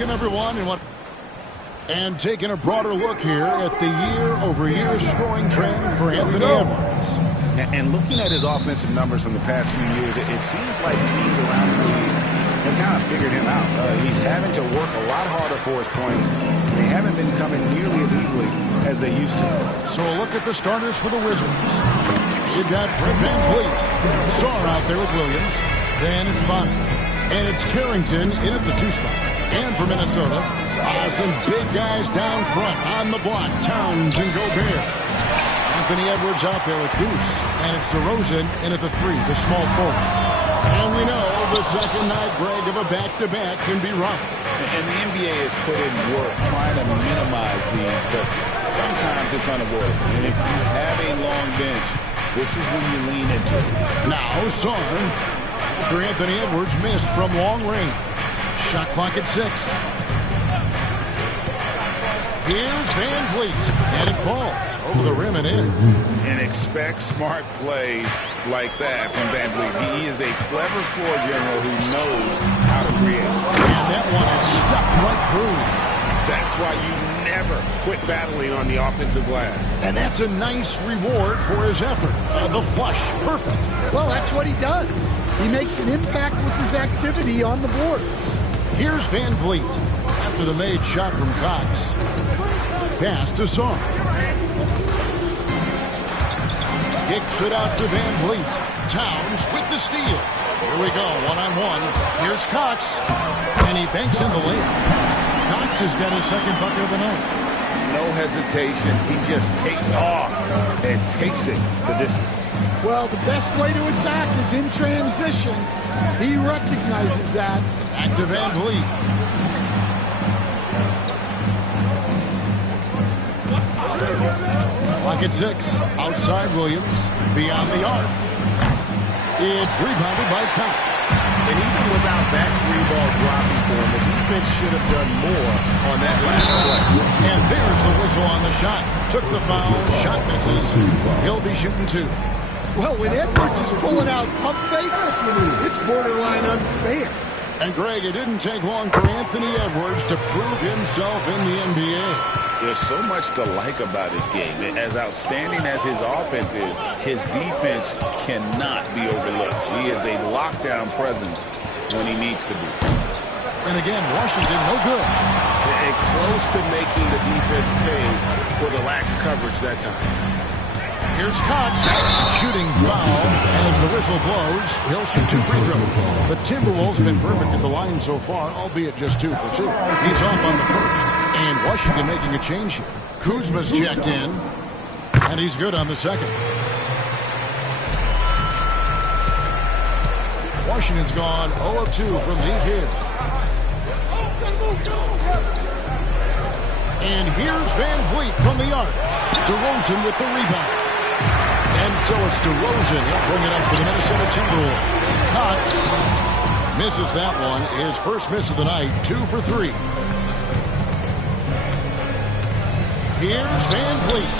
Welcome, everyone, and taking a broader look here at the year-over-year scoring trend for Anthony Edwards. And looking at his offensive numbers from the past few years, it seems like teams around the league have kind of figured him out. He's having to work a lot harder for his points, and they haven't been coming nearly as easily as they used to. So a look at the starters for the Wizards. You got Fred VanVleet, Sarr out there with Williams, then it's Bonner, and it's Carrington in at the 2 spot. And for Minnesota, some big guys down front on the block, Towns and Gobert. Anthony Edwards out there with Goose, and it's DeRozan in at the 3, the small forward. And we know the second night, Greg, of a back-to-back can be rough. And the NBA has put in work trying to minimize these, but sometimes it's unavoidable. And if you have a long bench, this is when you lean into it. Now, Sarr, after Anthony Edwards missed from long range. Shot clock at 6. Here's VanVleet, and it falls over the rim and in. And expect smart plays like that from VanVleet. He is a clever floor general who knows how to create. And that one is stuffed right through. That's why you never quit battling on the offensive glass. And that's a nice reward for his effort. The flush, perfect. Well, that's what he does. He makes an impact with his activity on the boards. Here's VanVleet after the made shot from Cox. Pass to Sarr. Kicks it out to VanVleet. Towns with the steal. Here we go, one-on-one. Here's Cox, and he banks in the layup. Cox has got his second bucket of the night. No hesitation. He just takes off and takes it the distance. Well, the best way to attack is in transition. He recognizes that. Back to VanVleet. Clock at 6. Outside Williams. Beyond the arc. It's rebounded by Cox. And even without that 3-ball dropping for him, the defense should have done more on that last play. And there's the whistle on the shot. Took the foul. Shot misses. He'll be shooting 2. Well, when Edwards is pulling out pump fakes, it's borderline unfair. And, Greg, it didn't take long for Anthony Edwards to prove himself in the NBA. There's so much to like about his game. As outstanding as his offense is, his defense cannot be overlooked. He is a lockdown presence when he needs to be. And again, Washington, no good. And close to making the defense pay for the lax coverage that time. Here's Cox, shooting foul, and as the whistle blows, he'll shoot 2 free throws. The Timberwolves have been perfect at the line so far, albeit just 2 for 2. He's off on the first, and Washington making a change here. Kuzma's checked in, and he's good on the second. Washington's gone 0 of 2 from deep here. And here's VanVleet from the arc. DeRozan with the rebound. And so it's DeRozan. He'll bring it up for the Minnesota Timberwolves. Cox misses that one. His first miss of the night, 2 for 3. Here's VanVleet.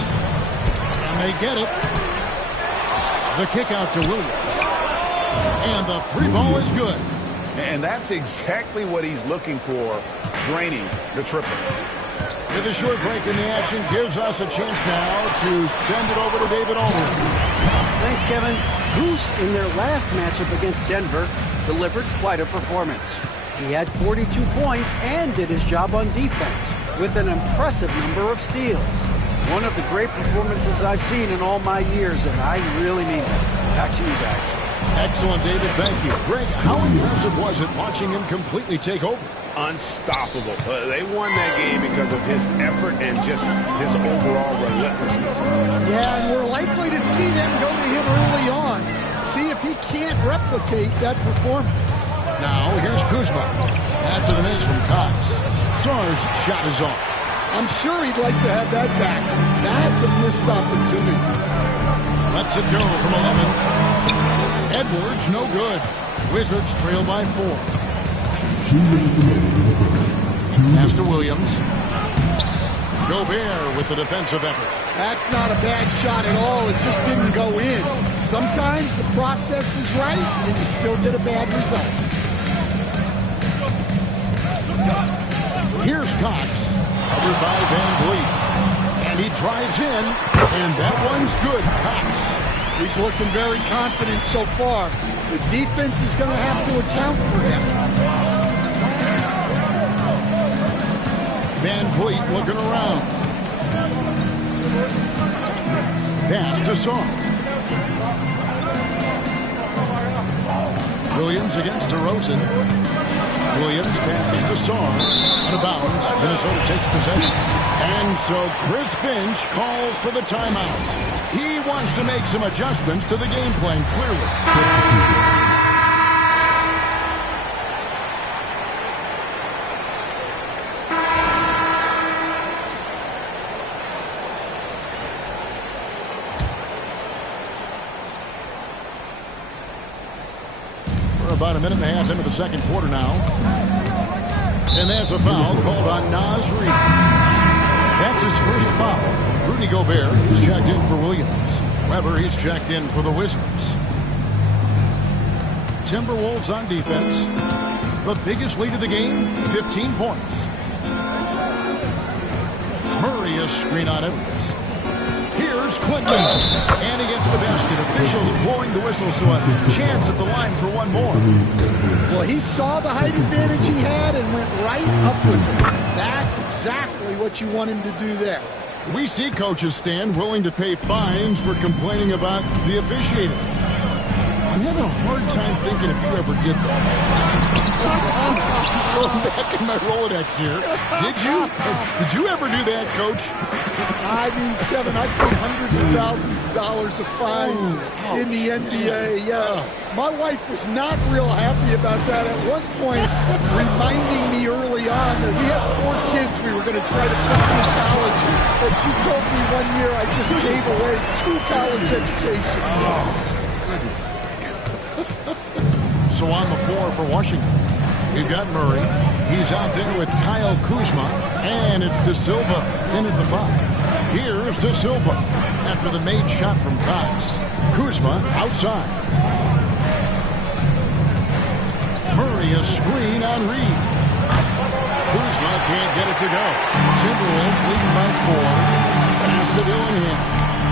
And they get it. The kick out to Williams. And the 3-ball is good. And that's exactly what he's looking for, draining the triple. With a short break in the action, gives us a chance now to send it over to David Aldridge. Thanks, Kevin. Goose, in their last matchup against Denver, delivered quite a performance. He had 42 points and did his job on defense with an impressive number of steals. One of the great performances I've seen in all my years, and I really mean it. Back to you guys. Excellent, David. Thank you. Greg, how impressive was it watching him completely take over? Unstoppable. They won that game because of his effort and just his overall relentlessness. Yeah, and we're likely to see them go to him early on. See if he can't replicate that performance. Now, here's Kuzma. After the miss from Cox. Sarr's shot is off. I'm sure he'd like to have that back. That's a missed opportunity. Lets it go from 11. Edwards, no good. Wizards trail by 4. Pass to Williams. Gobert with the defensive effort. That's not a bad shot at all. It just didn't go in. Sometimes the process is right, and you still get a bad result. Here's Cox, covered by Van Vliet. And he drives in, and that one's good. Cox. He's looking very confident so far. The defense is going to have to account for him. Van Vliet looking around. Pass to Saar. Williams against DeRozan. Williams passes to Saar. Out of bounds. Minnesota takes possession. And so Chris Finch calls for the timeout. He wants to make some adjustments to the game plan, clearly. About a minute and a half into the second quarter now. And that's a foul called on Naz Reid. That's his first foul. Rudy Gobert, he's checked in for Williams. Weber, he's checked in for the Wizards. Timberwolves on defense. The biggest lead of the game, 15 points. Murray is screen on Edwards. Here's Clinton. And he gets the basket. Officials blowing the whistle, so a chance at the line for one more. Well, he saw the height advantage he had and went right up with it. That's exactly what you want him to do there. We see coaches stand willing to pay fines for complaining about the officiating. I'm having a hard time thinking if you ever did that. Going back in my Rolodex here. Did you? Did you ever do that, Coach? I mean, Kevin, I paid hundreds of thousands of dollars of fines in the NBA. Yeah. My wife was not real happy about that at one point, reminding me early on that we had 4 kids we were going to try to put through college. And she told me one year I just gave away 2 college educations. Oh, goodness. So on the floor for Washington, we've got Murray. He's out there with Kyle Kuzma, and it's De Silva in at the 5. Here's De Silva after the made shot from Cox. Kuzma outside. Murray a screen on Reed. Kuzma can't get it to go. Timberwolves leading by 4. Pass to Dillingham.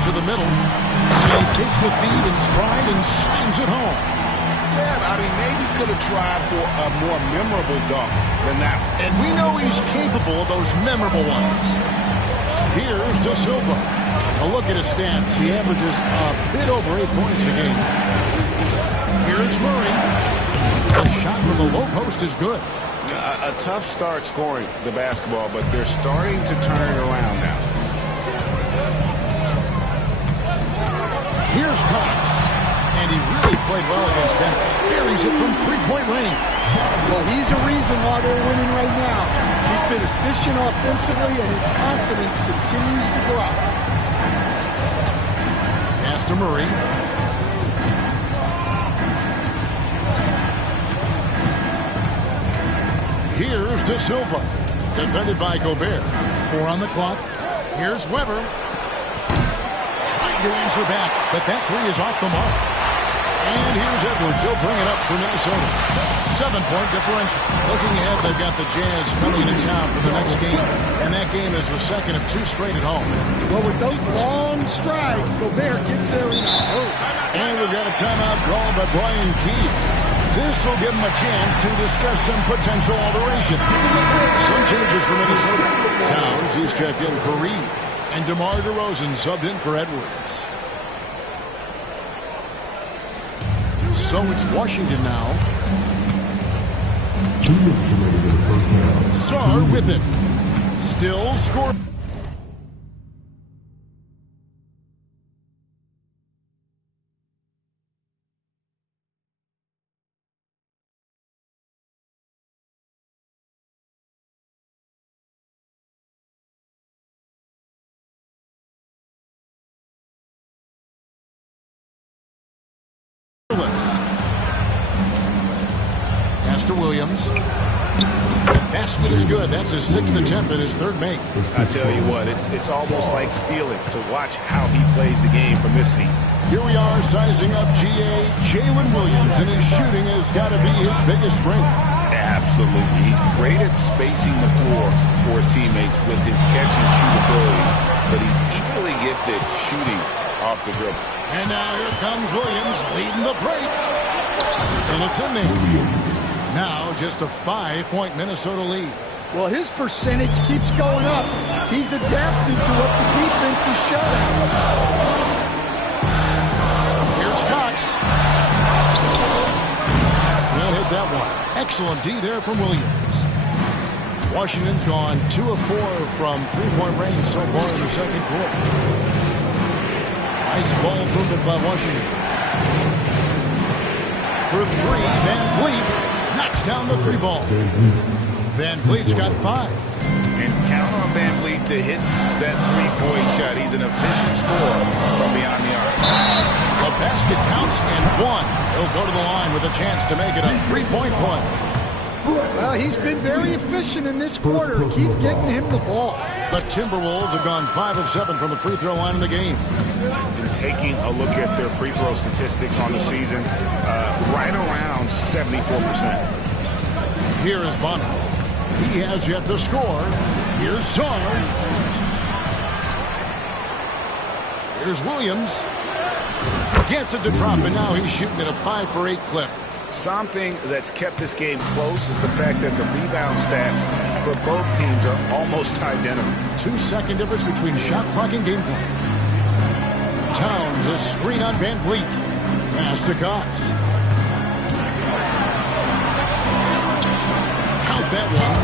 To the middle. And he takes the feed in stride and slams it home. Yeah, I mean, maybe could have tried for a more memorable dunk than that one. And we know he's capable of those memorable ones. Here's De Silva. A look at his stats. He averages a bit over 8 points a game. Here's Murray. The shot from the low post is good. A tough start scoring the basketball, but they're starting to turn it around now. Here's Cox. And he really played well against Denver. Buries it from 3-point range. Well, he's a reason why they're winning right now. He's been efficient offensively, and his confidence continues to grow. Pass to Murray. Here's De Silva. Defended by Gobert. 4 on the clock. Here's Weber. Trying to answer back, but that 3 is off the mark. And here's Edwards. He'll bring it up for Minnesota. 7-point differential. Looking ahead, they've got the Jazz coming into town for the next game. And that game is the second of 2 straight at home. Well, with those long strides, Gobert gets there in a hurry. And we've got a timeout called by Brian Keith. This will give him a chance to discuss some potential alteration. Some changes for Minnesota. Towns, he's checked in for Reed. And DeMar DeRozan subbed in for Edwards. So it's Washington now. Saar with it. Still scoring. To Williams. The basket is good. That's his 6th attempt and his 3rd make. I tell you what, it's almost like stealing to watch how he plays the game from this seat. Here we are sizing up GA Jalen Williams, and his shooting has got to be his biggest strength. Yeah, Absolutely. He's great at spacing the floor for his teammates with his catch-and-shoot abilities, but he's equally gifted shooting off the dribble. And now here comes Williams leading the break. And it's in there. Now just a 5-point Minnesota lead. Well, his percentage keeps going up. He's adapted to what the defense has shown. Here's Cox. He'll hit that one. Excellent D there from Williams. Washington's gone 2 of 4 from three-point range so far in the second quarter. Nice ball movement by Washington. For 3, Van Vliet knocks down the 3-ball. Van Vliet's got 5. And count on Van Vliet to hit that three-point shot. He's an efficient scorer from beyond the arc. The basket counts and 1. He'll go to the line with a chance to make it a 3-point play. Well, he's been very efficient in this quarter. Keep getting him the ball. The Timberwolves have gone 5 of 7 from the free throw line in the game. And taking a look at their free throw statistics on the season, right around 74%. Here is Bono. He has yet to score. Here's Sarr. Here's Williams. Gets it to drop, and now he's shooting at a 5 for 8 clip. Something that's kept this game close is the fact that the rebound stats for both teams are almost identical. 2-second difference between shot clock and game clock. Towns, a screen on Van Vliet. Pass to Cox. Count that one.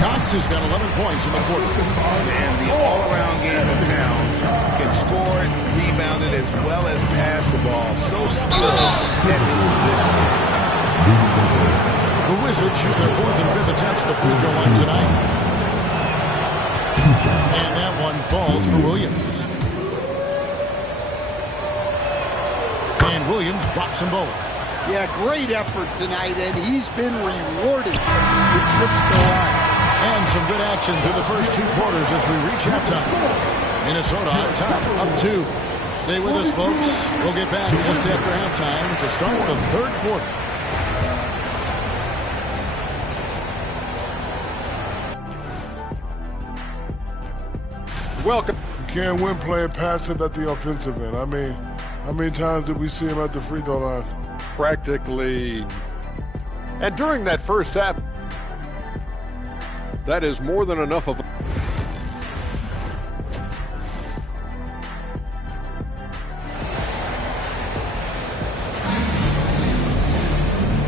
Cox has got 11 points in the quarter. And the all-around game of Towns can score it, rebound it, as well as pass the ball. So skilled at his position. The Wizards shoot their 4th and 5th attempts at the free throw line tonight. And that one falls for Williams. And Williams drops them both. Yeah, great effort tonight, and he's been rewarded with trips to the line. And some good action through the first 2 quarters as we reach halftime. Minnesota on top, up 2. Stay with us, folks. We'll get back just after halftime to start the 3rd quarter. Welcome. You can't win playing passive at the offensive end. I mean, how many times did we see him at the free throw line? Practically. And during that first half, that is more than enough of.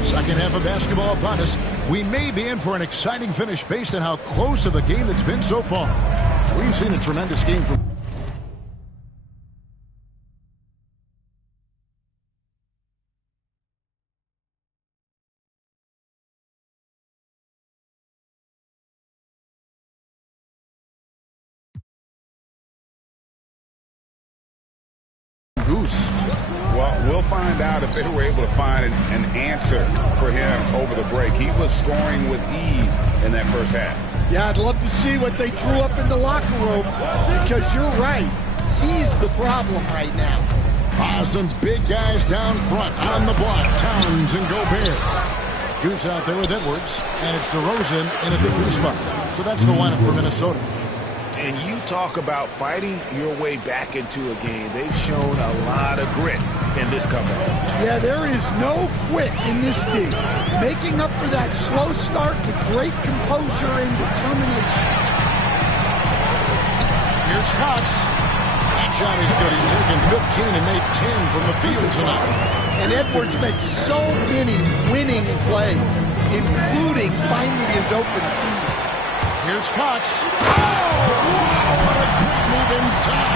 Second half of basketball upon us. We may be in for an exciting finish based on how close of a game it's been so far. We've seen a tremendous game from Goose. Well, we'll find out if they were able to find an answer for him over the break. He was scoring with ease in that first half. Yeah, I'd love to see what they drew up in the locker room, because you're right. He's the problem right now. Some big guys down front on the block. Towns and Gobert. Goose out there with Edwards, and it's DeRozan in at the 3 spot. So that's the lineup for Minnesota. And you talk about fighting your way back into a game. They've shown a lot of grit in this comeback. Yeah, there is no quit in this team. Making up for that slow start with great composure and determination. Here's Cox. That shot is good. He's taken 15 and made 10 from the field tonight. And Edwards makes so many winning plays, including finding his open team. Here's Cox. Oh, wow, what a quick move inside.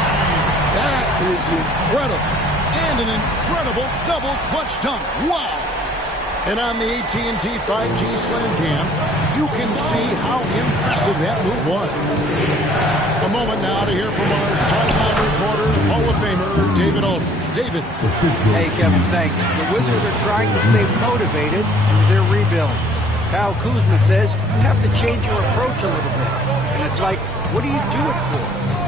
That is incredible. And an incredible double clutch dunk. Wow. And on the AT&T 5G Slam Cam, you can see how impressive that move was. A moment now to hear from our sideline reporter, Hall of Famer David Olson. David. Hey, Kevin, thanks. The Wizards are trying to stay motivated through their rebuild. Kyle Kuzma says you have to change your approach a little bit. And it's like, what do you do it for?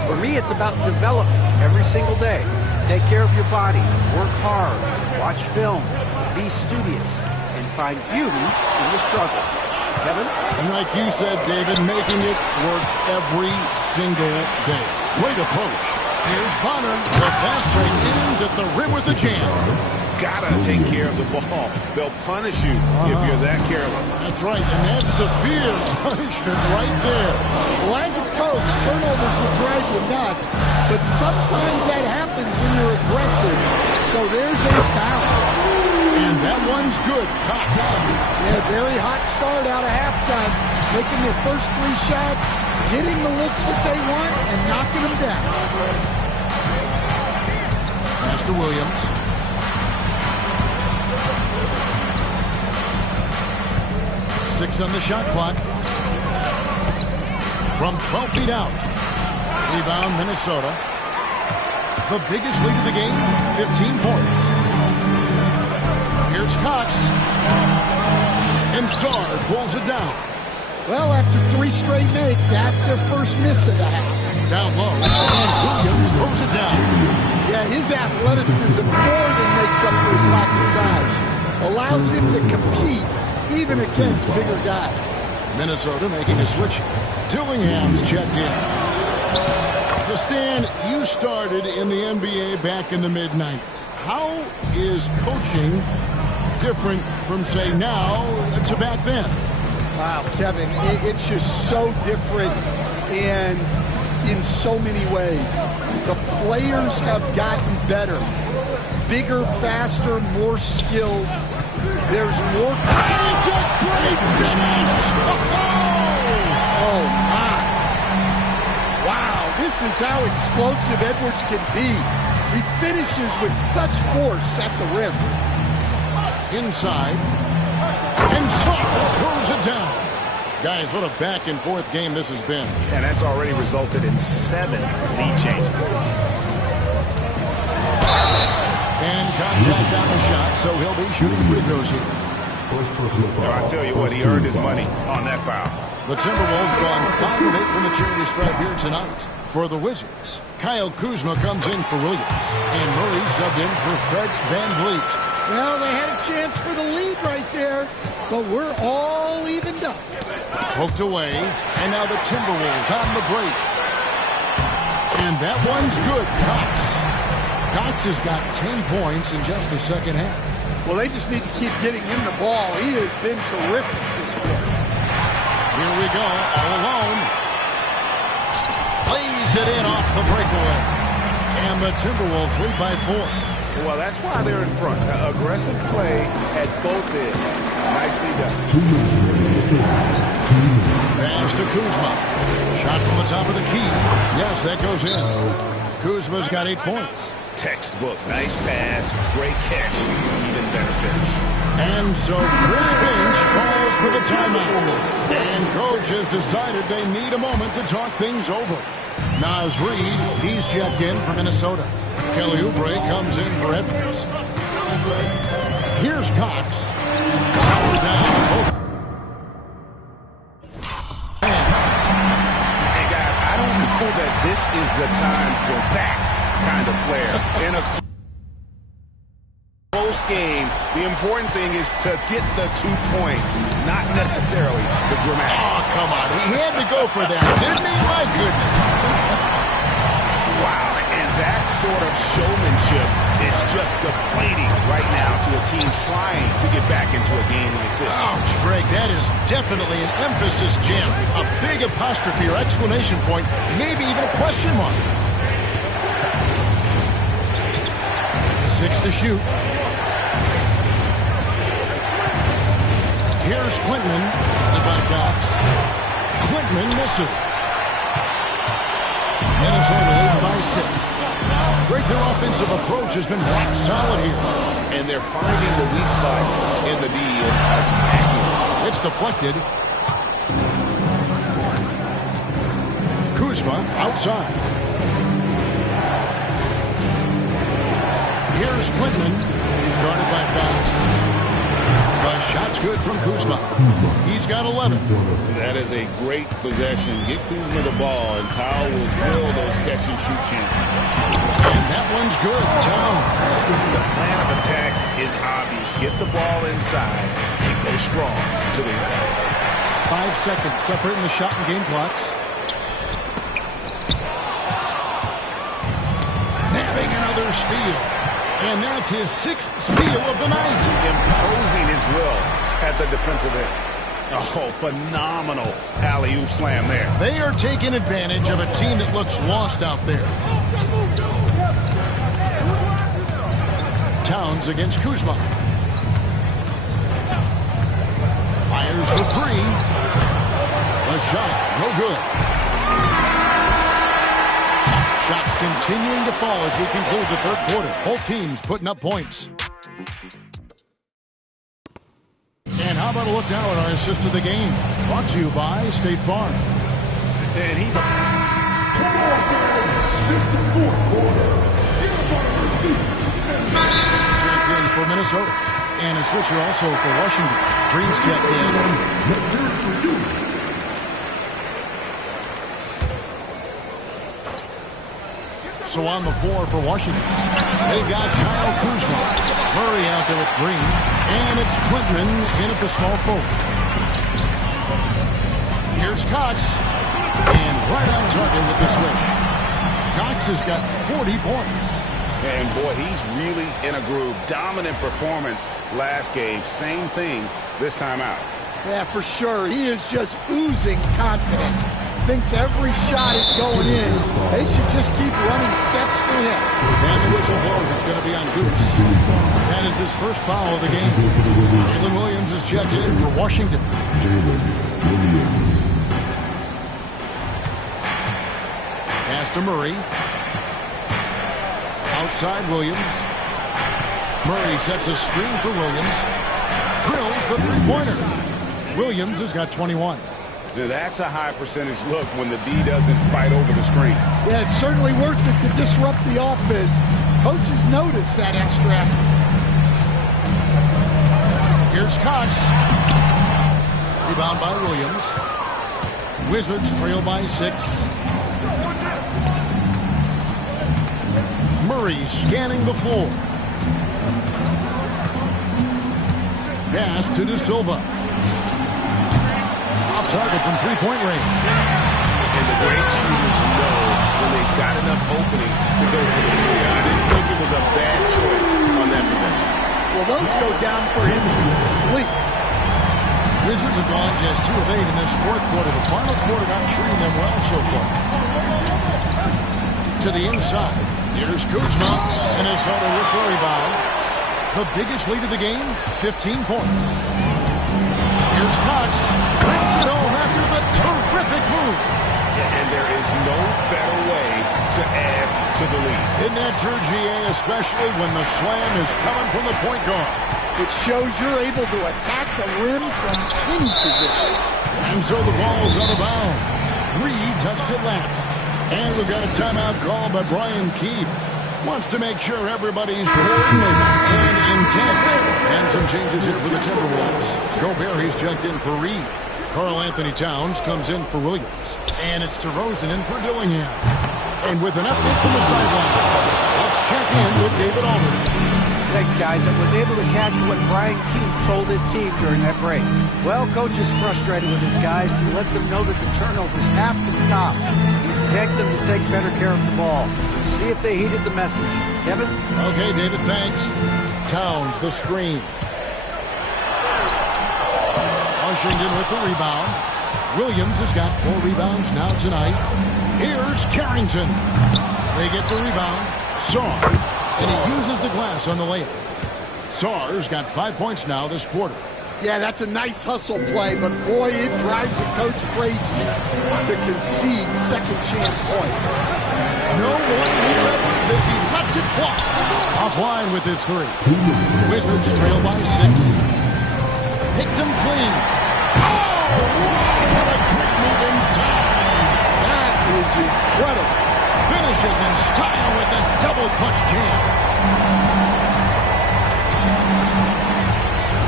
For me, it's about development every single day. Take care of your body, work hard, watch film, be studious, and find beauty in the struggle. Kevin. And like you said, David, making it work every single day. Great approach. Here's Bonner. The fast break ends at the rim with the jam. Gotta take care of the ball. They'll punish you if you're that careless. That's right, and that's severe punishment right there. Well, as a coach, turnovers will drive you nuts, but sometimes that happens when you're aggressive. So there's a foul. And that one's good. Cox. Yeah, very hot start out of halftime. Making their first 3 shots, getting the looks that they want, and knocking them down. Master Williams. Six on the shot clock. From 12 feet out. Rebound, Minnesota. The biggest lead of the game, 15 points. Here's Cox. And Sard pulls it down. Well, after 3 straight makes, that's their first miss of the half. Down low. And Williams throws it down. Yeah, his athleticism more than makes up for his lack of size. Allows him to compete even against bigger guys. Minnesota making a switch. Dillingham's checked in. So Stan, you started in the NBA back in the mid-90s. How is coaching different from, say, now to back then? Wow, Kevin, it's just so different and in so many ways. The players have gotten better. Bigger, faster, more skilled. There's more. It's a great finish! Oh, my. Wow, this is how explosive Edwards can be. He finishes with such force at the rim. Inside. And Sard throws it down. Guys, what a back-and-forth game this has been. And that's already resulted in 7 lead changes. And contact on the shot, so he'll be shooting free throws here. I tell you what, he earned his money on that foul. The Timberwolves gone 5 of 8 from the charity stripe here tonight. For the Wizards, Kyle Kuzma comes in for Williams, and Murray subbed in for Fred VanVleet. Well, they had a chance for the lead right there, but we're all evened up. Poked away, and now the Timberwolves on the break. And that one's good. Cox has got 10 points in just the second half. Well, they just need to keep getting him the ball. He has been terrific this quarter. Here we go, all alone. Plays it in off the breakaway. And the Timberwolves lead by 4. Well, that's why they're in front. Aggressive play at both ends. Nicely done. Pass to Kuzma. Shot from the top of the key. Yes, that goes in. Kuzma's got 8 points. Textbook. Nice pass. Great catch. Even better finish. And so Chris Finch calls for the timeout. And coach has decided they need a moment to talk things over. Naz Reid, he's checked in for Minnesota. Kelly Oubre comes in for Edwards. Here's Cox. Power down. Hey, guys, I don't know that this is the time for that kind of flair. In a close game, the important thing is to get the 2 points, not necessarily the dramatic. Oh, come on. He had to go for that, didn't he? My goodness. Wow, and that sort of showmanship is just deflating right now to a team trying to get back into a game like this. Ouch, Greg, that is definitely an emphasis jam. A big apostrophe or exclamation point, maybe even a question mark. 6 to shoot. Here's Clinton. By Cox. Clinton misses. Minnesota leading by 6. Greg, their offensive approach has been rock solid here. And they're finding the weak spots in the D and attacking. It's deflected. Kuzma outside. Here's Clinton. He's guarded by Cox. The shot's good from Kuzma. He's got 11. That is a great possession. Get Kuzma the ball, and Kyle will drill those catch-and-shoot chances. And that one's good. Jones. The plan of attack is obvious. Get the ball inside and go strong to the rim. 5 seconds separating the shot and game clocks. Having another steal. And that's his 6th steal of the night. Imposing his will at the defensive end. Oh, phenomenal alley-oop slam there. They are taking advantage of a team that looks lost out there. Towns against Kuzma. Fires for 3. A shot, no good. Shots continuing to fall as we conclude the 3rd quarter. Both teams putting up points. And how about a look now at our assist of the game? Brought to you by State Farm. And he's checked in for Minnesota. And a switcher also for Washington. Green's checked in. So on the floor for Washington, they've got Kyle Kuzma. Murray out there with Green. And it's Quintman in at the small forward. Here's Cox. And right on target with the switch. Cox has got 40 points. And, boy, he's really in a groove. Dominant performance last game. Same thing this time out. Yeah, for sure. He is just oozing confidence. Thinks every shot is going in. They should just keep running sets for him. And the whistle blows. It's going to be on Goose. That is his first foul of the game. Jalen Williams is checked in for Washington. Pass to Murray. Outside Williams. Murray sets a screen for Williams. Drills the three-pointer. Williams has got 21. Now that's a high percentage look when the D doesn't fight over the screen. Yeah, it's certainly worth it to disrupt the offense. Coaches notice that extra effort. Here's Cox. Rebound by Williams. Wizards trail by 6. Murray scanning the floor. Pass to De Silva. Off target from three-point range. And the great shooters know when they've got enough opening to go for the three. I didn't think it was a bad choice on that possession. Well, those go down for him in his sleep. Wizards have gone just 2 of 8 in this 4th quarter. The final quarter not treating them well so far. To the inside. Here's Kuzma. Minnesota with the rebound. The biggest lead of the game, 15 points. Here's Cox. Brings it home after the terrific move. And there is no better way to add to the lead. In that jersey, especially when the slam is coming from the point guard. It shows you're able to attack the rim from any position. And so the ball's out of bounds. Reed touched it last. And we've got a timeout called by Brian Keefe. Wants to make sure everybody's coordinated and intent. And some changes here for the Timberwolves. Gobert, he's checked in for Reed. Karl Anthony Towns comes in for Williams. And it's DeRozan in for Dillingham. And with an update from the sideline, let's check in with David Aldridge. Thanks, guys. I was able to catch what Brian Keefe told his team during that break. Well, coach is frustrated with his guys. He let them know that the turnovers have to stop. He begged them to take better care of the ball. We'll see if they heeded the message. Kevin? Okay, David, thanks. Towns, the screen. Washington with the rebound. Williams has got 4 rebounds now tonight. Here's Carrington. They get the rebound. Saw. And he uses the glass on the layup. Saar's got 5 points now this quarter. Yeah, that's a nice hustle play, but boy, it drives a coach crazy to concede second chance points. No one near efforts as he lets it fly. Offline with his 3. Wizards trail by 6. Picked him clean. Oh, what a quick move inside. That is incredible. Finishes in style with a double clutch jam.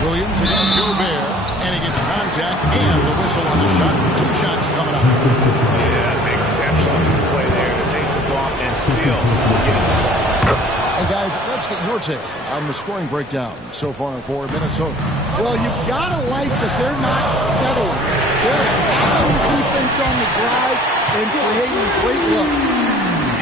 Williams against Gobert, and he gets contact and the whistle on the shot. 2 shots coming up. Yeah, exceptional play there to take the ball and still get it to ball. And guys, let's get your take on the scoring breakdown so far for Minnesota. Well, you've got to like that they're not settling. They're attacking the defense on the drive and creating great looks.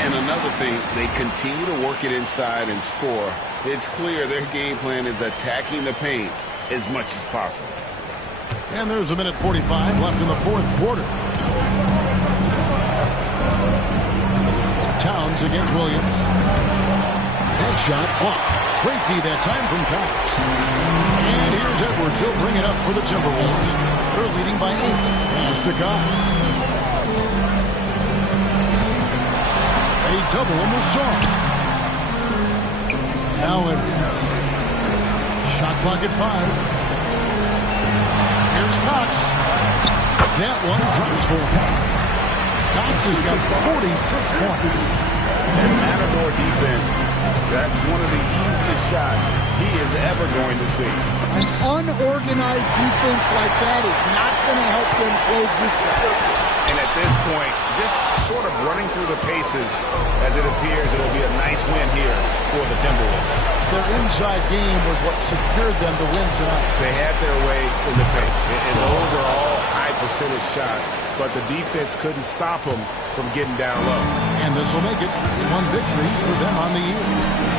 And another thing, they continue to work it inside and score. It's clear their game plan is attacking the paint as much as possible. And there's a minute 45 left in the fourth quarter. Towns against Williams. That shot off. Great D that time from Cox. And here's Edwards. He'll bring it up for the Timberwolves. They're leading by 8. Pass to Cox. A double on the saw. Now Edwards. Shot clock at 5. Here's Cox. That one drops for him. Cox has got 46 points. And Matador defense, that's one of the easiest shots he is ever going to see. An unorganized defense like that is not going to help them close this deficit. And at this point, just sort of running through the paces, as it appears it'll be a nice win here for the Timberwolves. Their inside game was what secured them to win tonight. They had their way in the paint, and those are all high percentage shots, but the defense couldn't stop them from getting down low. And this will make it 1 victories for them on the year.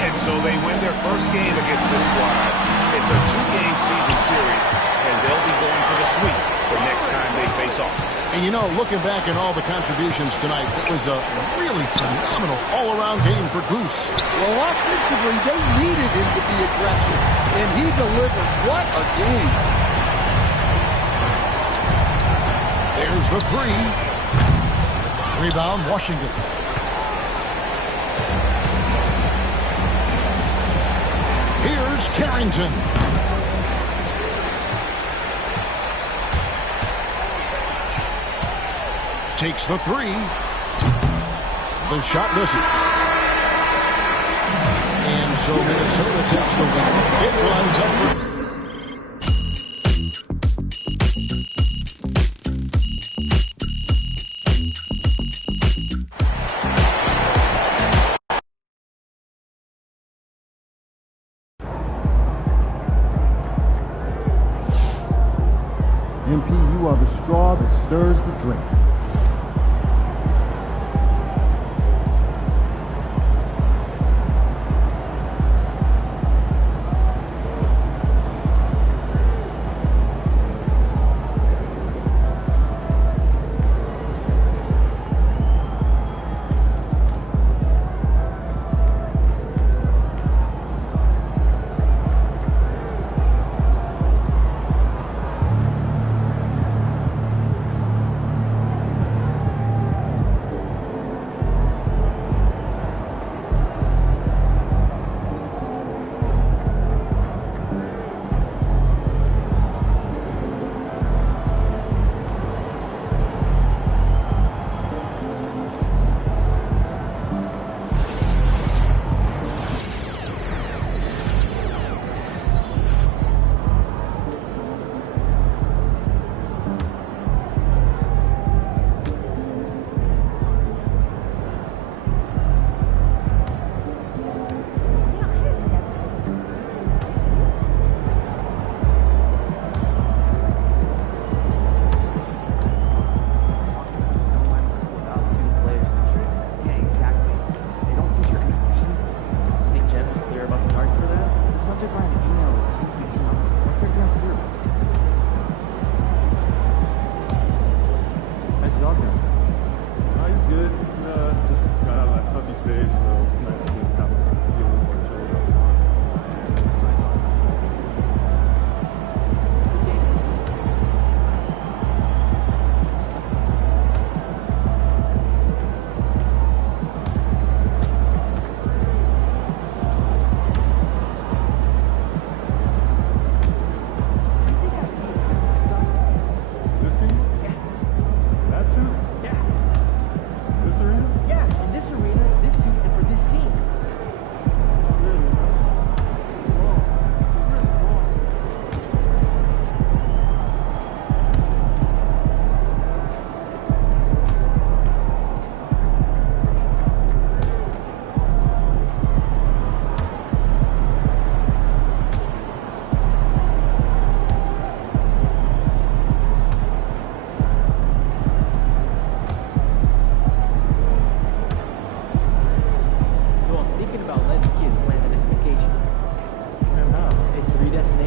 And so they win their first game against this squad. It's a 2-game season series, and they'll be going to the sweep the next time they face off. And you know, looking back at all the contributions tonight, it was a really phenomenal all-around game for Goose. Well, offensively, they needed him to be aggressive, and he delivered. What a game. There's the 3. Rebound, Washington. Here's Carrington. Takes the 3. The shot misses. And so Minnesota takes the win. It runs up for... MP, you are the straw that stirs the drink. Yeah, in this arena, this season, for this team. Really?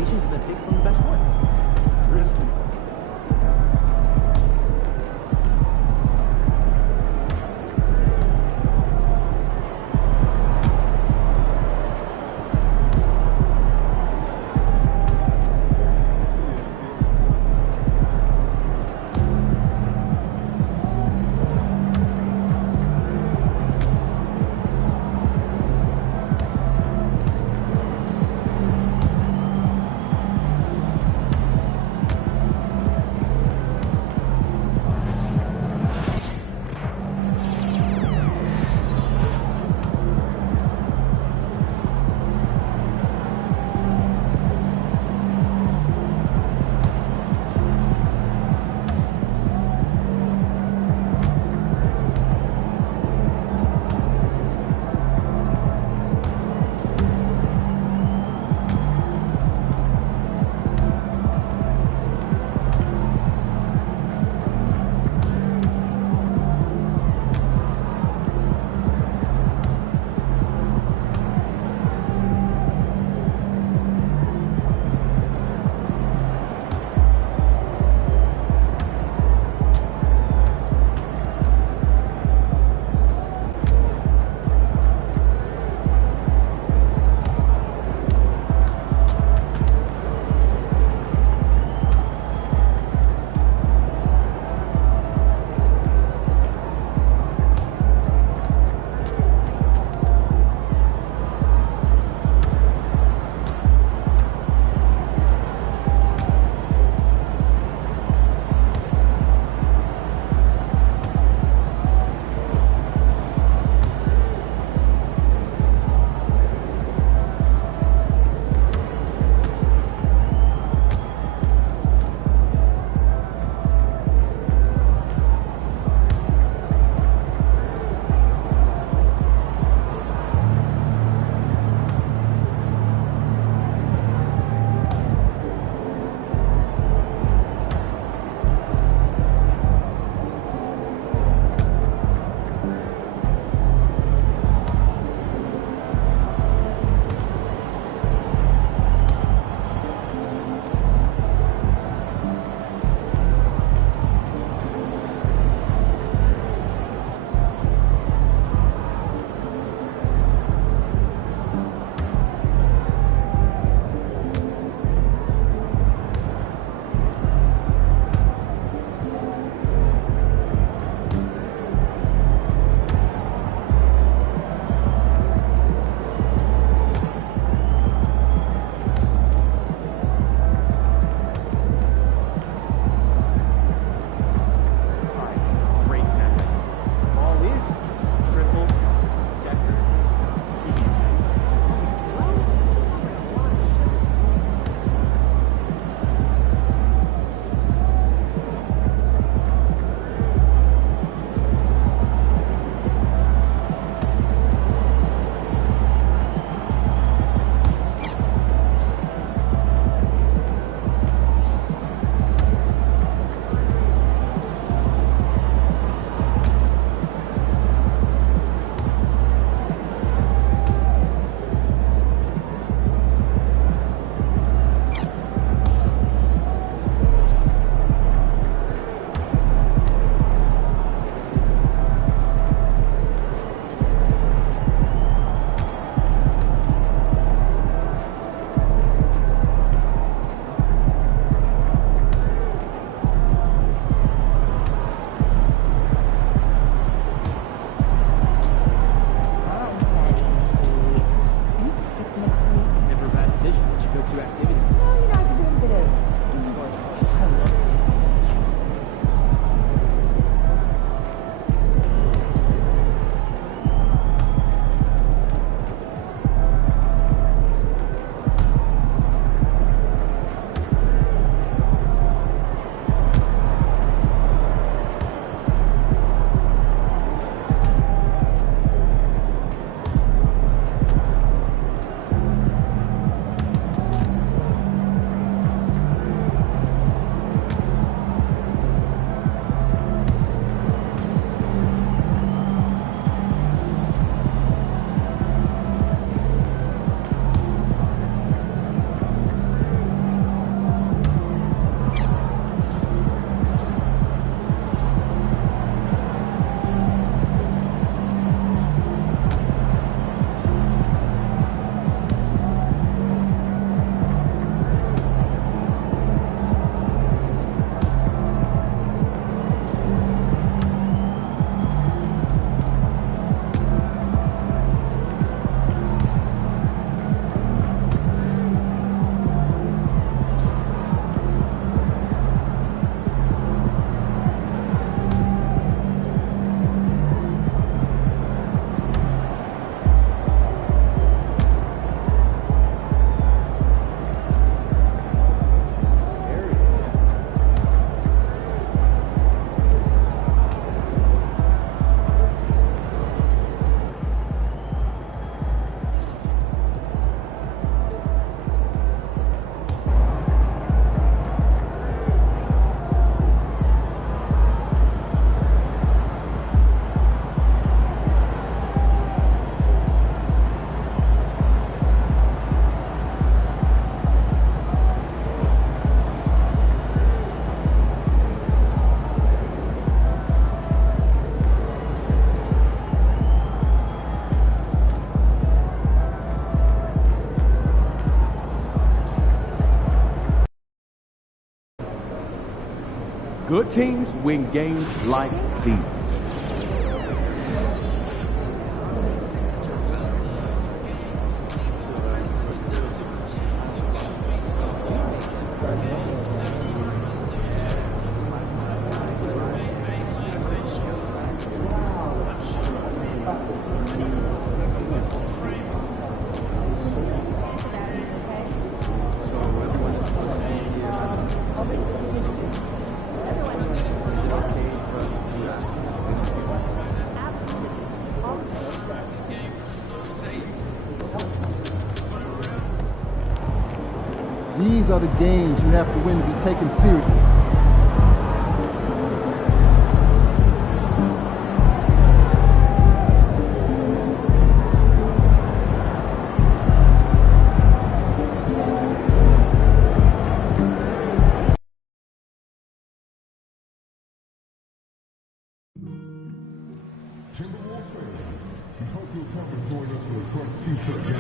combinations and then pick from the best one. Risky. Good teams win games like these. These are the games you have to win to be taken seriously. Timberwolves fans, we hope you'll come and join us for the Crunch T-shirt game.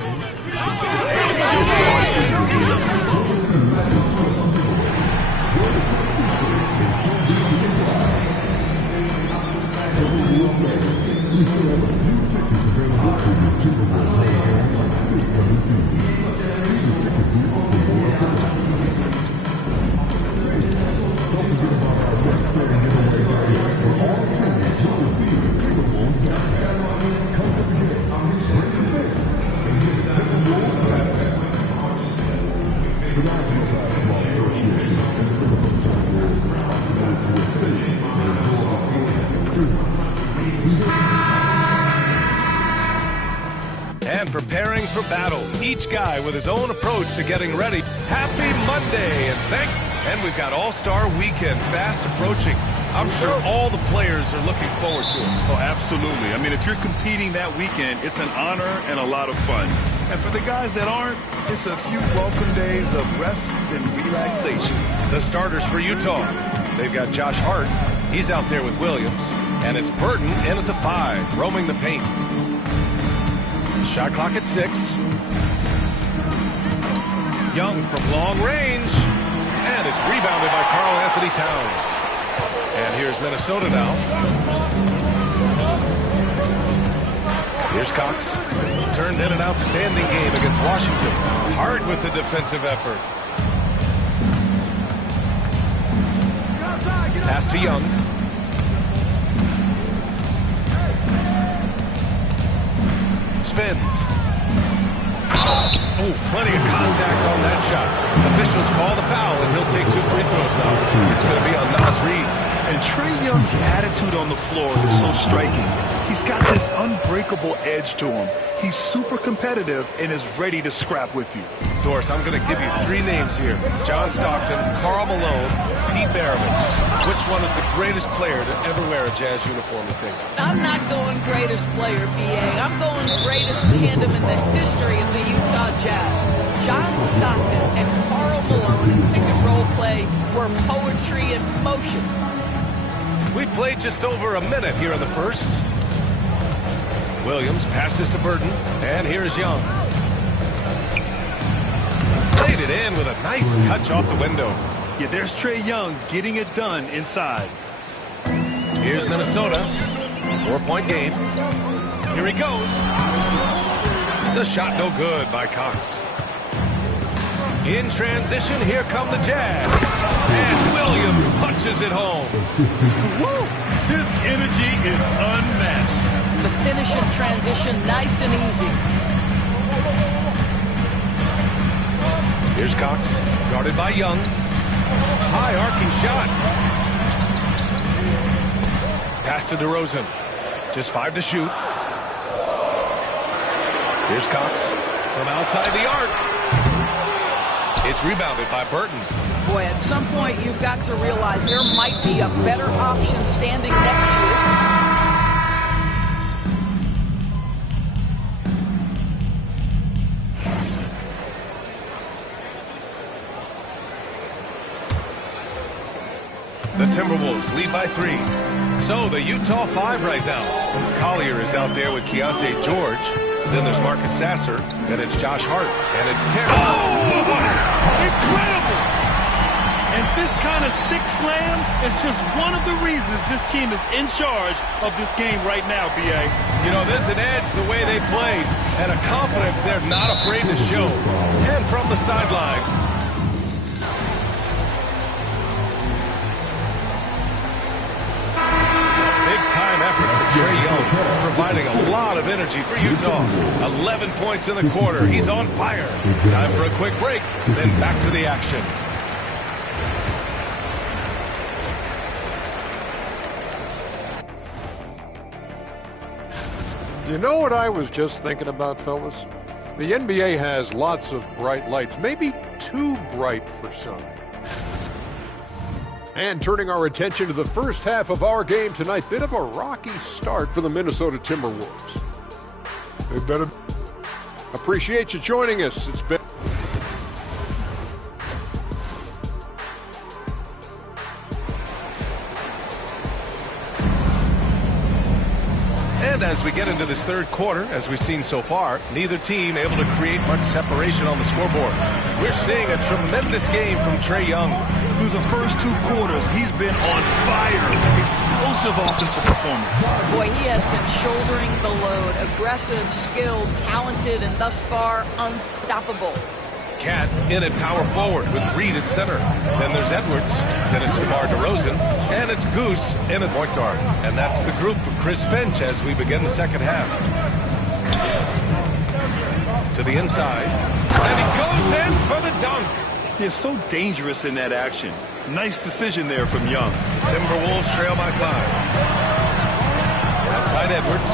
Timberwolves fans, we still have a few tickets available for your Timberwolves home game this coming season. See the ticket booth for more information. Don't forget about our next giveaway day where all attendants will receive a Timberwolves backpack. Come to the game, bring your man, and get a Timberwolves backpack. The National Basketball Association and the Minnesota Timberwolves are committed to a safe and enjoyable sports experience. And preparing for battle. Each guy with his own approach to getting ready. Happy Monday, and thanks. And we've got All-Star Weekend fast approaching. I'm sure all the players are looking forward to it. Oh, absolutely. I mean, if you're competing that weekend, it's an honor and a lot of fun. And for the guys that aren't, it's a few welcome days of rest and relaxation. The starters for Utah. They've got Josh Hart. He's out there with Williams. And it's Burton in at the 5, roaming the paint. Shot clock at 6. Young from long range. And it's rebounded by Karl Anthony Towns. And here's Minnesota now. Here's Cox. Turned in an outstanding game against Washington. Hart with the defensive effort. Pass to Young. Spins. Oh, plenty of contact on that shot. Officials call the foul, and he'll take 2 free throws now. It's going to be on Nas Reed. And Trae Young's attitude on the floor is so striking. He's got this unbreakable edge to him. He's super competitive and is ready to scrap with you. Doris, I'm going to give you 3 names here. John Stockton, Karl Malone, Pete Maravich. Which one is the greatest player to ever wear a Jazz uniform, you think? I'm not going greatest player, B.A. I'm going greatest tandem in the history of the Utah Jazz. John Stockton and Karl Malone in pick-and-roll play were poetry in motion. We played just over a minute here in the first. Williams passes to Burton, and here's Young. Played it in with a nice touch off the window. Yeah, there's Trae Young getting it done inside. Here's Minnesota. 4-point game. Here he goes. The shot no good by Cox. In transition, here come the Jazz. And Williams punches it home. Woo! His energy is unmatched. The finish in transition, nice and easy. Here's Cox, guarded by Young. High arcing shot. Pass to DeRozan. Just 5 to shoot. Here's Cox from outside the arc. It's rebounded by Burton. Boy, at some point you've got to realize there might be a better option standing next to you. The Timberwolves lead by 3. So the Utah 5 right now. Collier is out there with Keontae George. Then there's Marcus Sasser. Then it's Josh Hart. And it's Terry. Oh, wow. Incredible! And this kind of sixth slam is just one of the reasons this team is in charge of this game right now, B.A. You know, there's an edge the way they played and a confidence they're not afraid to show. And from the sideline, big-time effort for Trae Young, providing a lot of energy for Utah. 11 points in the quarter. He's on fire. Time for a quick break, then back to the action. You know what I was just thinking about, fellas? The NBA has lots of bright lights, maybe too bright for some. And turning our attention to the first half of our game tonight, bit of a rocky start for the Minnesota Timberwolves. They better. Appreciate you joining us. It's been... And as we get into this third quarter, as we've seen so far, neither team able to create much separation on the scoreboard. We're seeing a tremendous game from Trae Young. Through the first two quarters, he's been on fire. Explosive offensive performance. Boy, he has been shouldering the load. Aggressive, skilled, talented, and thus far, unstoppable. Cat in at power forward with Reed at center. Then there's Edwards. Then it's DeMar DeRozan. And it's Goose in at point guard. And that's the group for Chris Finch as we begin the second half. To the inside. And he goes in for the dunk. He is so dangerous in that action. Nice decision there from Young. Timberwolves trail by 5. Outside Edwards.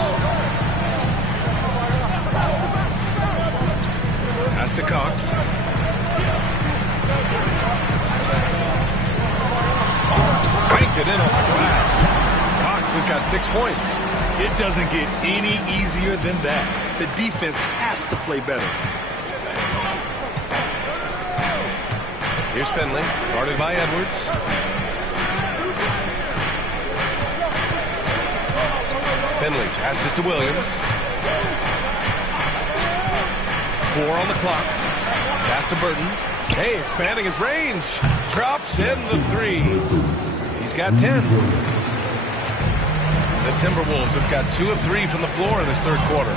Pass to Cox. Banked it in off the glass. Cox has got 6 points. It doesn't get any easier than that. The defense has to play better. Here's Finley, guarded by Edwards. Finley passes to Williams. 4 on the clock. Pass to Burton. Hey, expanding his range. Drops in the 3. He's got 10. The Timberwolves have got 2 of 3 from the floor in this third quarter.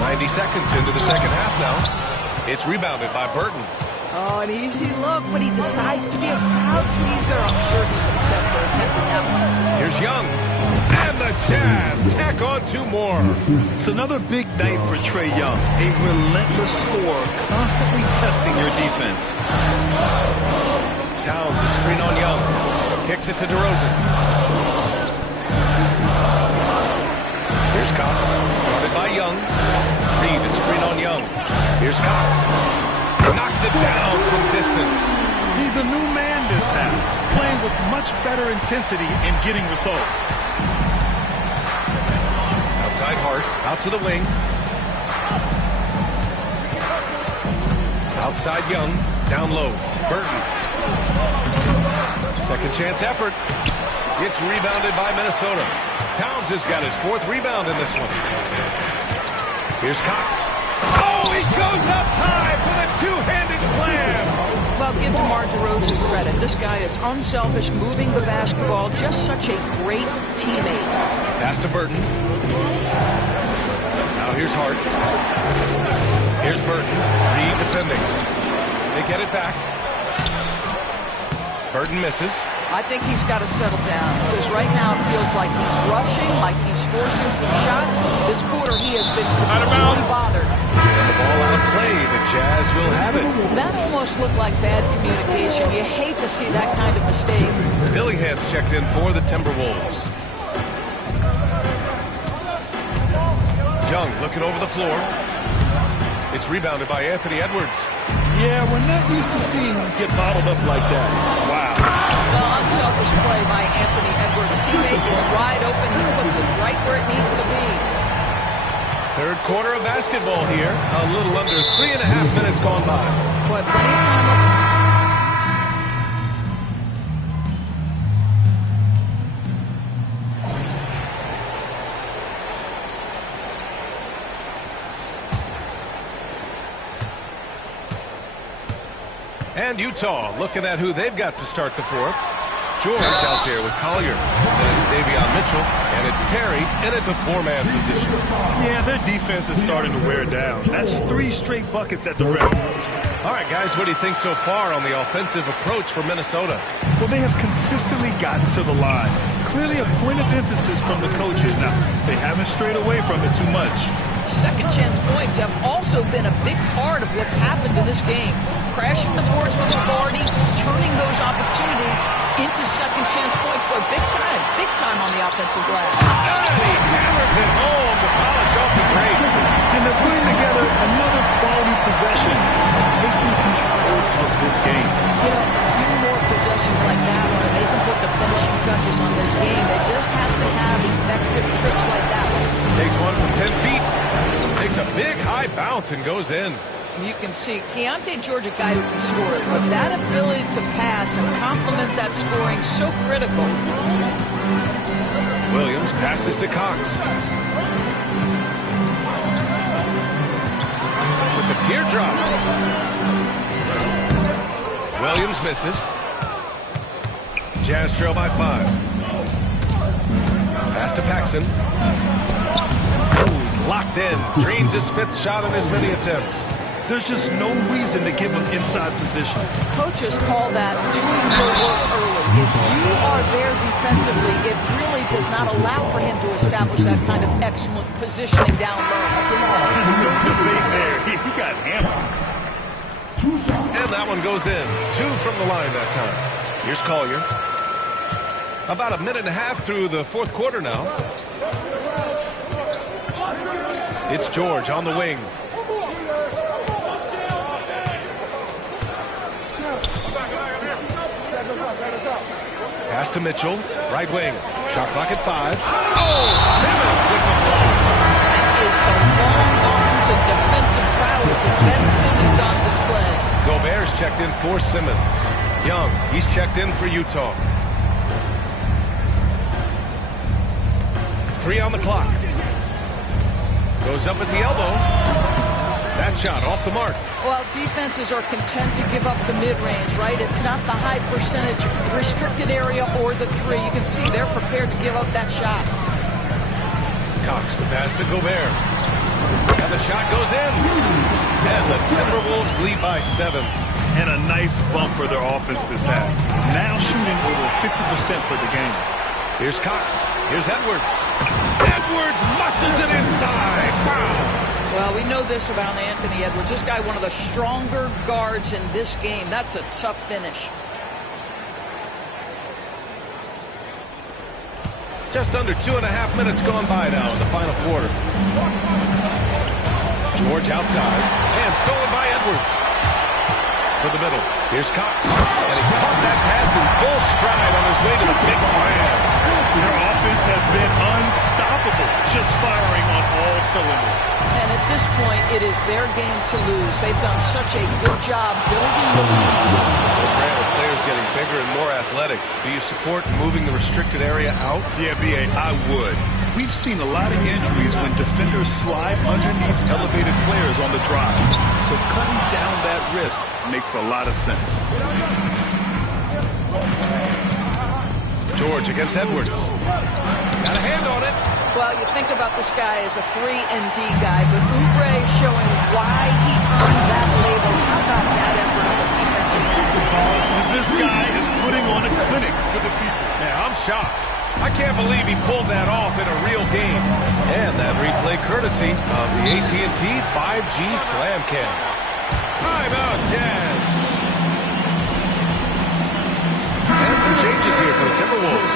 90 seconds into the second half now. It's rebounded by Burton. Oh, an easy look, but he decides to be a crowd pleaser. I'm sure he's upset for attempting that one. Here's Young. And the Jazz tack on 2 more. It's another big night for Trae Young. A relentless scorer, constantly testing your defense. Towns a screen on Young. Kicks it to DeRozan. Here's Cox. Guarded by Young. Reed a screen on Young. Here's Cox. Knocks it down from distance. He's a new man this half, playing with much better intensity and getting results. Outside Hart, out to the wing. Outside Young, down low. Burton. Second chance effort. It's rebounded by Minnesota. Towns has got his 4th rebound in this one. Here's Cox. Oh, he goes up high for the two-handed slam. Well, give DeMar DeRozan credit. This guy is unselfish, moving the basketball, just such a great teammate. Pass to Burton. Now here's Hart. Here's Burton. Reed defending. They get it back. Burton misses. I think he's got to settle down because right now it feels like he's rushing, like he's forcing some shots. This quarter he has been completely bothered. And the ball out of play. The Jazz will have it. That almost looked like bad communication. You hate to see that kind of mistake. Dillingham's checked in for the Timberwolves. Young looking over the floor. It's rebounded by Anthony Edwards. Yeah, we're not used to seeing him get bottled up like that. Wow. Well, unselfish play by Anthony Edwards. Teammate is wide open. He puts it right where it needs to be. Third quarter of basketball here. A little under 3.5 minutes gone by. Boy, plenty of time left. And Utah looking at who they've got to start the fourth. George out there with Collier. Then it's Davion Mitchell. And it's Terry in at the four-man position. Yeah, their defense is starting to wear down. That's 3 straight buckets at the rim. All right, guys, what do you think so far on the offensive approach for Minnesota? Well, they have consistently gotten to the line. Clearly a point of emphasis from the coaches. Now, they haven't strayed away from it too much. Second chance points have also been a big part of what's happened in this game. Crashing the boards with authority, turning those opportunities into second chance points. Boy, big time on the offensive glass. And he hammers it home to polish off the break. And they're putting together another quality possession and taking control of this game. You know, a few more possessions like that one, they can put the finishing touches on this game. They just have to have effective trips like that one. Takes one from 10 feet. Takes a big high bounce and goes in. You can see Keontae George, a guy who can score it, but that ability to pass and complement that scoring so critical. Williams passes to Cox. With the teardrop. Williams misses. Jazz trail by 5. Pass to Paxson. Oh, he's locked in. Drains his 5th shot in as many attempts. There's just no reason to give him inside position. Coaches call that doing your work early. If you are there defensively, it really does not allow for him to establish that kind of excellent positioning down low. No debate there. He got hammered. And that one goes in. 2 from the line that time. Here's Collier. About a minute and a half through the fourth quarter now. It's George on the wing. Pass to Mitchell, right wing. Shot clock at 5. Oh, Simmons with the block. That is the long arms and defensive prowess of Ben Simmons on display. Gobert's checked in for Simmons. Young, he's checked in for Utah. 3 on the clock. Goes up at the elbow. That shot off the mark. Well, defenses are content to give up the mid-range, right? It's not the high percentage restricted area or the 3. You can see they're prepared to give up that shot. Cox, the pass to Gobert. And the shot goes in. And the Timberwolves lead by 7. And a nice bump for their offense this half. Now shooting over 50% for the game. Here's Cox. Here's Edwards. Edwards muscles it inside. Wow. Well, we know this about Anthony Edwards. This guy, one of the stronger guards in this game. That's a tough finish. Just under 2.5 minutes gone by now in the final quarter. George outside. And stolen by Edwards. To the middle. Here's Cox. And he caught that pass in full stride on his way to the big slam. Their offense has been unstoppable, just firing on all cylinders. And at this point, it is their game to lose. They've done such a good job building the lead. Well, Grant, with players getting bigger and more athletic, do you support moving the restricted area out? Yeah, B.A., I would. We've seen a lot of injuries when defenders slide underneath elevated players on the drive. So cutting down that risk makes a lot of sense. George against Edwards. Got a hand on it. Well, you think about this guy as a 3-and-D guy, but Oubre showing why he earned that label. How about that effort on the defensive end? This guy is putting on a clinic for the people. Yeah, I'm shocked. I can't believe he pulled that off in a real game. And that replay courtesy of the AT&T 5G Slam Cam. Timeout, Jazz. And some changes here for the Timberwolves.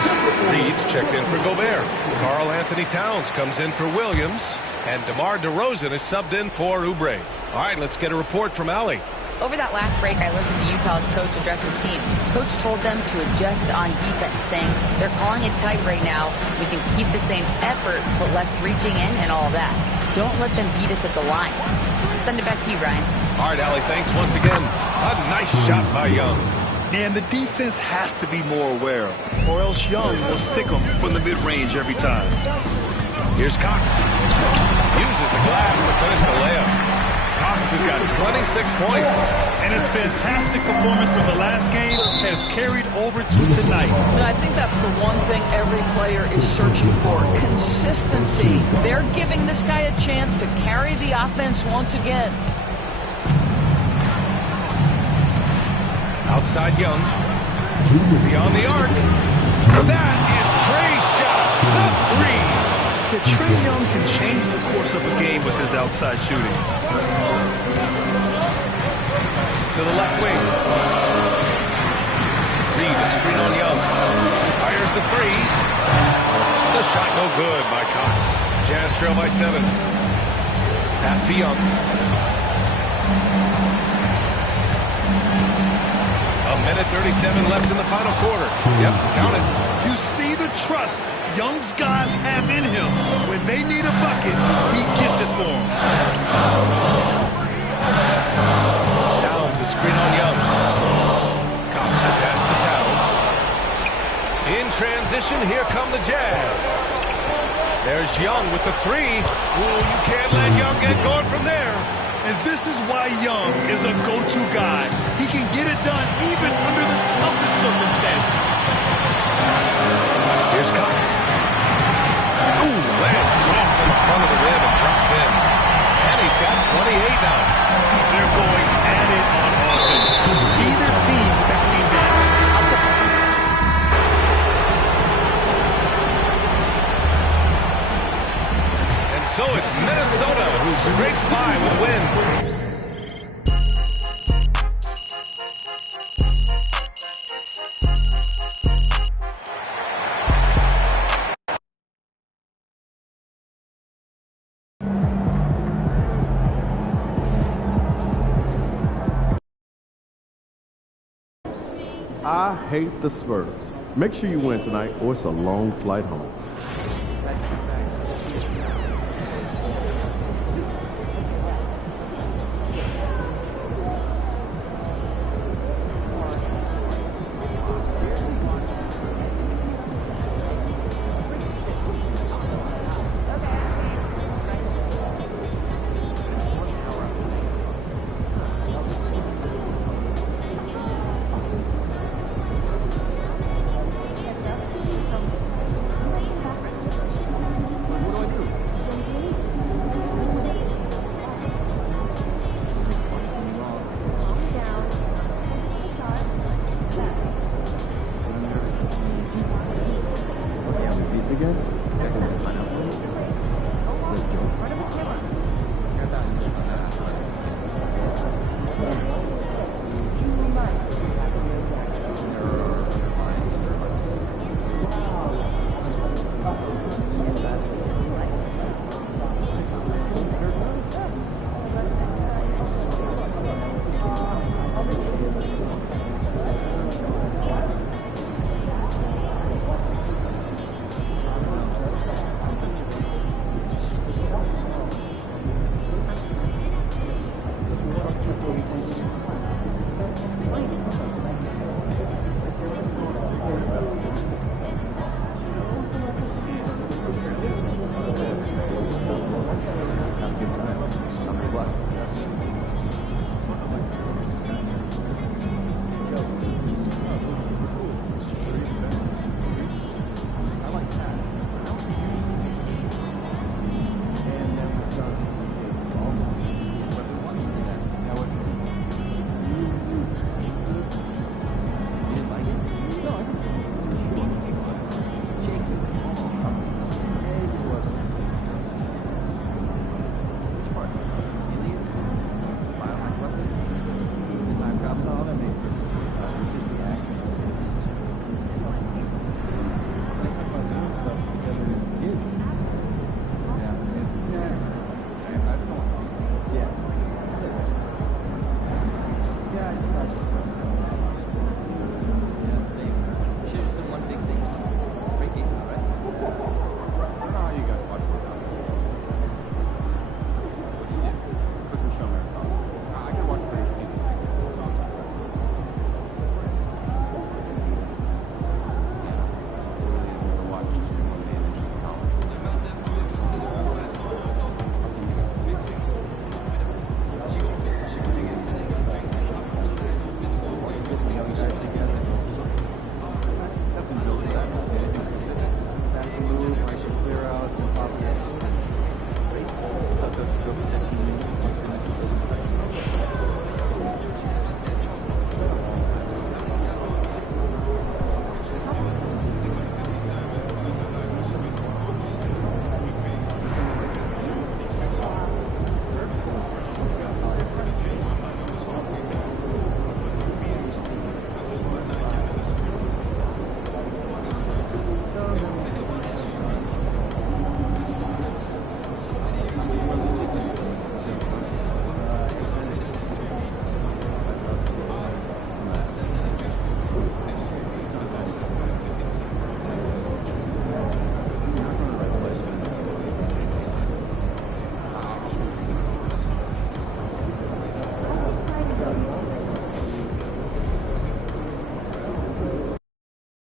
Reed's checked in for Gobert. Karl Anthony Towns comes in for Williams. And DeMar DeRozan is subbed in for Oubre. All right, let's get a report from Allie. Over that last break, I listened to Utah's coach address his team. Coach told them to adjust on defense, saying they're calling it tight right now. We can keep the same effort, but less reaching in and all that. Don't let them beat us at the line. Send it back to you, Brian. All right, Allie, thanks once again. A nice shot by Young. And the defense has to be more aware, or else Young will stick them from the mid-range every time. Here's Cox. Uses the glass to finish the layup. Cox has got 26 points. And his fantastic performance from the last game has carried over to tonight. And I think that's the one thing every player is searching for, consistency. They're giving this guy a chance to carry the offense once again. Outside Young. Beyond the arc. That is Trey's shot. The three. Yeah, Trae Young can change the course of a game with his outside shooting. To the left wing. Reed, a screen on Young. Fires the three. The shot no good by Cox. Jazz trail by 7. Pass to Young. A minute 37 left in the final quarter. Yep, count it. You see the trust Young's guys have in him. When they need a bucket, he gets it for them. Towns, a screen on Young. Cox, the pass to Towns. In transition, here come the Jazz. There's Young with the three. Ooh, you can't let Young get going from there. And this is why Young is a go-to guy. He can get it done even under the toughest circumstances. Here's Cox. Ooh, lands soft in the front of the rim and drops in. And he's got 28 now. They're going at it on offense. Either team backing down. And so it's Minnesota who scrapes by with a win. I hate the Spurs. Make sure you win tonight or it's a long flight home.